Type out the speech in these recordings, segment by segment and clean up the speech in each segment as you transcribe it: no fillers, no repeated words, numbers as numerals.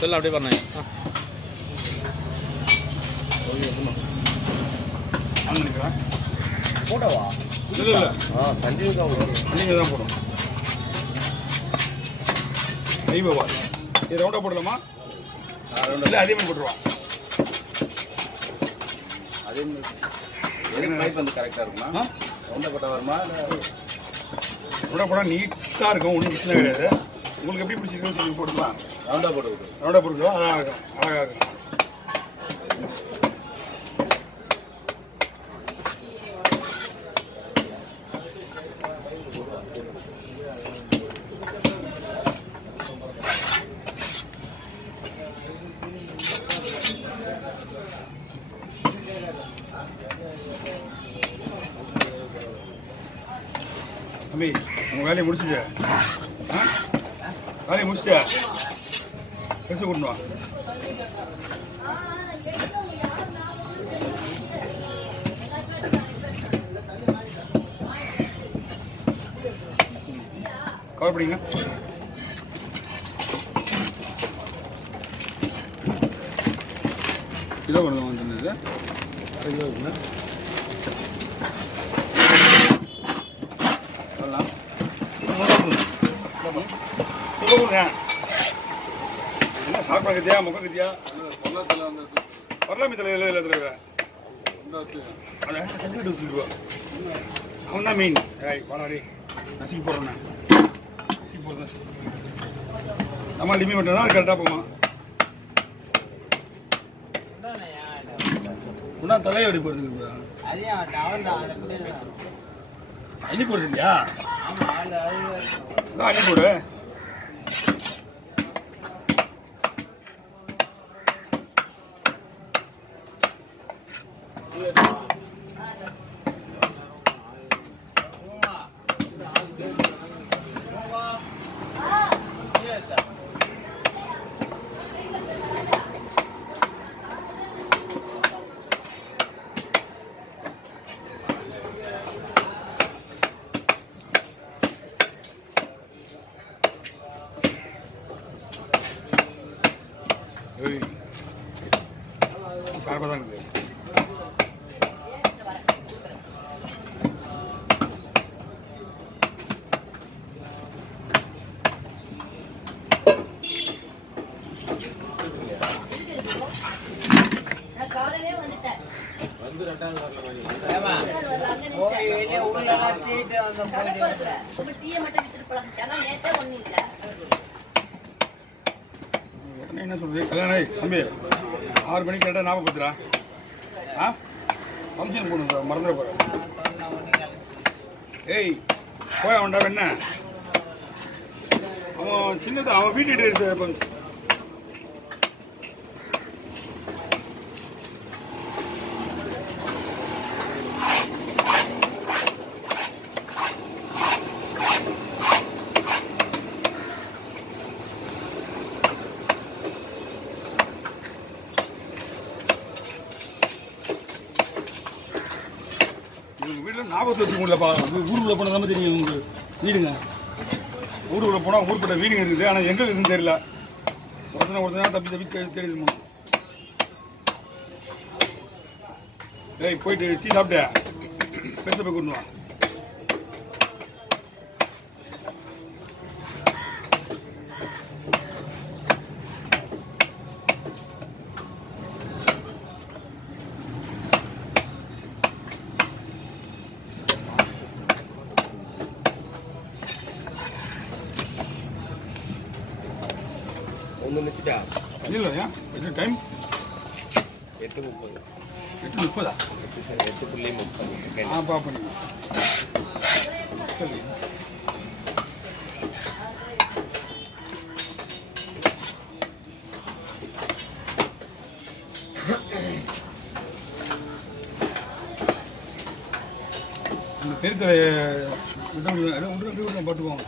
செல்ல அப்படியே பண்ணாங்க நினைக்கிறேன் போட்டோவா இல்லை இல்லை கண்டினியூ தான் போடும் நீங்கள் தான் போடும் ஐவா இது ரவுண்டாக போடலாமா இல்லை அதே மாதிரி போட்டுருவான் அதே மாதிரி பைப் வந்து கரெக்டாக இருக்குமா ரவுண்டாக போட்டால் வருமா இல்லை ரவுண்டாக போட்டால் நீட்டாக இருக்கும் ஒன்றும் பிரச்சனை கிடையாது உங்களுக்கு எப்படி பிடிச்சிருக்குன்னு சொல்லி போட்டுக்கலாம் ரவுண்டாக போட்டு விடு ரவுண்டாக போட்டுக்கலாம் அழகாக இருக்கும் அழகாக இருக்கும் தம்பி உங்கள் வேலையை முடிச்சுட்டு வேலையை முடிச்சுட்டு பெருசு கூட்டணும் கவர் பண்ணிங்க கிலோ கொண்டு வந்துருந்தது கிலோ இருக்குண்ணா என்ன சாப்பிட கத்தியா முகம் கத்தியா வரலாமே தலையில் இல்லை தலைவர் கம்ப்ளீட் வச்சுருவா அவன் தான் மெயின் பாடாடி நசுக்கி போடுறேண்ணே நசுக்கி போடுறேன் நம்ம லிமி மட்டும் தான் கரெக்டாக போமா உன்னா தலையை அடி போடுறது அள்ளி போடுறது இல்லையா அதான் அள்ளி போடு சார்பாக தான் இருக்குது என்ன சொல்றது கல்யாணம் தம்பி 6 மணிக்கு கேட்டால் ஞாபகப்படுத்துறா ஃபங்க்ஷன் போகணும் மறந்துட போகிறேன் ஏய் போய் அவன்டா என்ன அவன் சின்னது அவன் வீட்டு வீட்டில் 40 வருஷம் முடியலப்பா ஊருக்குள்ளே போனால் தான் தெரியும் உங்களுக்கு வீடுங்க ஊருக்குள்ளே போனால் ஊர்பட்ட வீடுங்க இருக்குது ஆனால் எங்கே இருக்குதுன்னு தெரியல ஒருத்தனா தப்பி தெரியுது ஏய் போயிட்டு டீ சாப்பிட்டே பெருசை போய் கொண்டு வா ஒன்று நிறுத்திட்டா இல்லையா என்ன டைம் 8:30 8:30 8:30 செகண்ட் பார்ப்போம் சரி இந்த பெருத்தலையை விட்டு பார்த்துக்குவோம்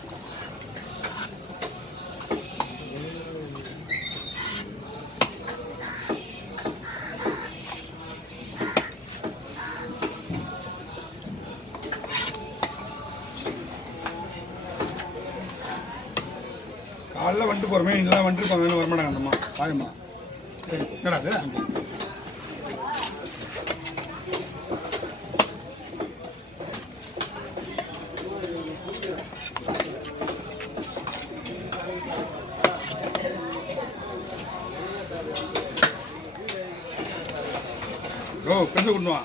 காலைல வந்துட்டு போகிற மீன் இதெல்லாம் வந்துருப்பாங்க வரமாட்டாங்க அந்தம்மா சாயம்மா என்னடா அது ஓ கொஞ்சம் கொண்டு வா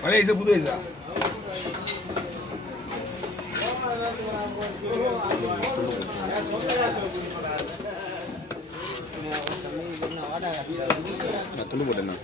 பழைய ஐசா புது ஐசா துண்டு போட்டேண்ணா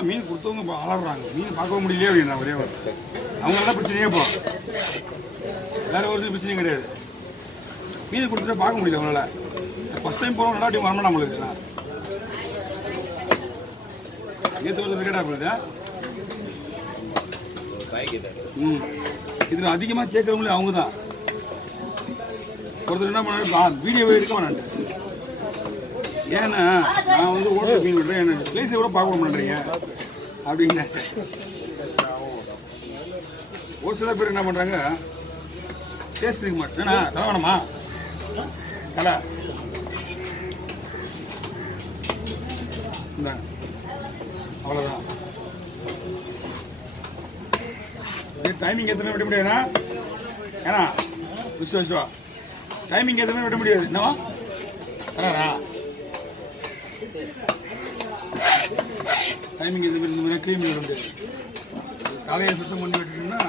மீன் கொடுத்தவங்க அலறாங்க மீன் பார்க்க முடியலையே அப்படின்னா ஒரே ஒரு அவங்களாம் பிரச்சனையே போ வேற ஒரு பிரச்சனையும் கிடையாது மீன் கொடுத்துட்டா பார்க்க முடியல அவங்களால ஃபர்ஸ்ட் டைம் போகிறோம் நல்லா டைம் வரணும் நம்மளுக்கு நேற்று ஒரு விக்கெட்டாக போகுது இதில் அதிகமாக கேட்குறவங்களே அவங்க தான் ஒருத்தர் என்ன பண்ண வீடியோவே எடுக்க வேணான்ட்டு ஏன்னா நான் வந்து ஓட்டல் மீன் விடுறேன் என்ன பிளேஸை கூட பார்க்க மாட்டேறீங்க அப்படின்னு ஒரு சில பேர் என்ன பண்ணுறாங்க டேஸ்ட் இருக்க மாட்டேன் ஏன்னா தலை வேணுமா தலை இந்தாங்க அவ்வளோதான் டைமிங் எத்தனை விட முடியாதுண்ணா ஏன்னா வச்சுவா டைமிங் எதுவுமே விட முடியாது என்னவா டைமிங் எதுவுமே இந்த மாதிரி க்ளீன் விட முடியாது காலையை சுத்தம் பண்ணி விட்டுட்டோம்னா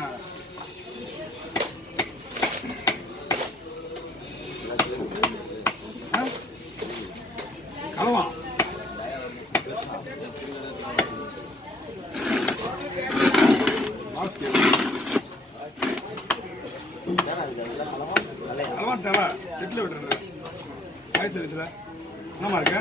கலவா கலவான் தலை செட்டில் விட்டுறது ஆய் சர்வீஸில் என்னமா இருக்க